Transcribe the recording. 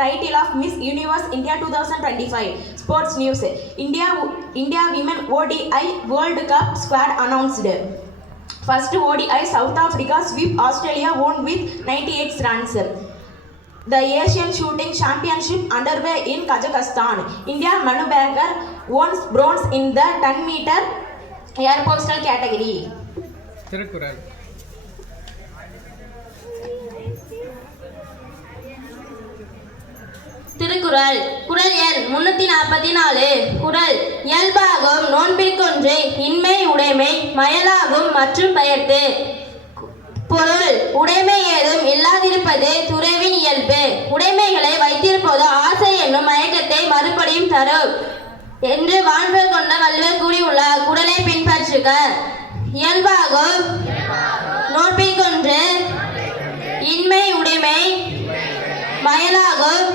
title of Miss Universe India 2025. Sports news. India Women ODI World Cup squad announced. First ODI, South Africa sweep Australia won with 98 runs. The Asian Shooting Championship underway in Kazakhstan. India Manu Baker won bronze in the 10-meter air pistol category. Thirukkural. Thirukkural. குறள் எண் 344. குறள் இயல்பாகும் நோன்பிற்கொன்று இன்மை உடைமை மயலாகும் மற்றும் பெயர்த்து. பொருள் உடைமை ஏதும் இல்லாதிருப்பது துறவின் இயல்பு. உடைமைகளை வைத்திருப்பது ஆசை என்னும் மயக்கத்தை மறுபடியும் தரும் என்று வாழ்வர் கொண்ட வள்ளுவர் கூறியுள்ளார். குறளை பின்பற்றுக. இயல்பாகும் நோன்பிற்கொன்று இன்மை உடைமை மயலாகும்